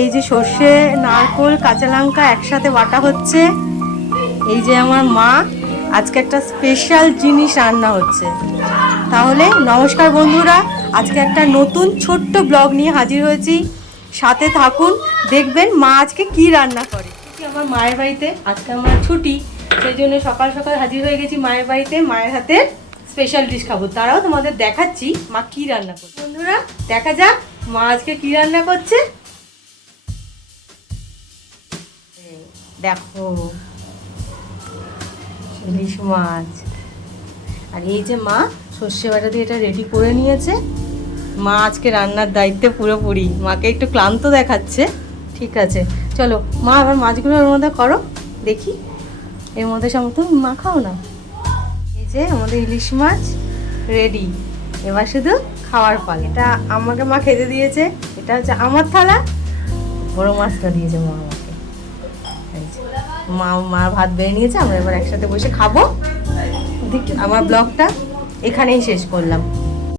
এই যে সর্ষে, নারকোল, কাঁচা লঙ্কা একসাথে বাটা হচ্ছে। এই যে আমার মা আজকে একটা স্পেশাল জিনিস রান্না হচ্ছে। তাহলে নমস্কার বন্ধুরা, আজকে একটা নতুন ছোট্ট ব্লগ নিয়ে হাজির হয়েছি। সাথে থাকুন, দেখবেন মা আজকে কি রান্না করে। আমার মায়ের বাড়িতে আজকে আমার ছুটি, সেই জন্য সকাল সকাল হাজির হয়ে গেছি মায়ের বাড়িতে। মায়ের হাতে স্পেশাল ডিশ খাবো, তারাও তোমাদের দেখাচ্ছি মা কি রান্না করছে। বন্ধুরা দেখা যাক মা আজকে কি রান্না করছে। দেখো ইলিশ মাছ, আর এই যে মা সর্ষে বাটা দিয়ে এটা রেডি করে নিয়েছে। মা আজকে রান্নার দায়িত্বে পুরোপুরি, মাকে একটু ক্লান্ত দেখাচ্ছে। ঠিক আছে চলো মা, আবার মাছগুলো ওর মধ্যে করো দেখি। এর মধ্যে সমস্ত মাখাও না। এই যে আমাদের ইলিশ মাছ রেডি, এবার শুধু খাওয়ার পাল। এটা আমাকে মা খেতে দিয়েছে, এটা হচ্ছে আমার থালা। বড় মাছটা দিয়েছে মা আমাকে। মা ভাত বেড়ে নিয়েছে, আমরা এবার একসাথে বসে খাবো। আমার ব্লগটা এখানেই শেষ করলাম।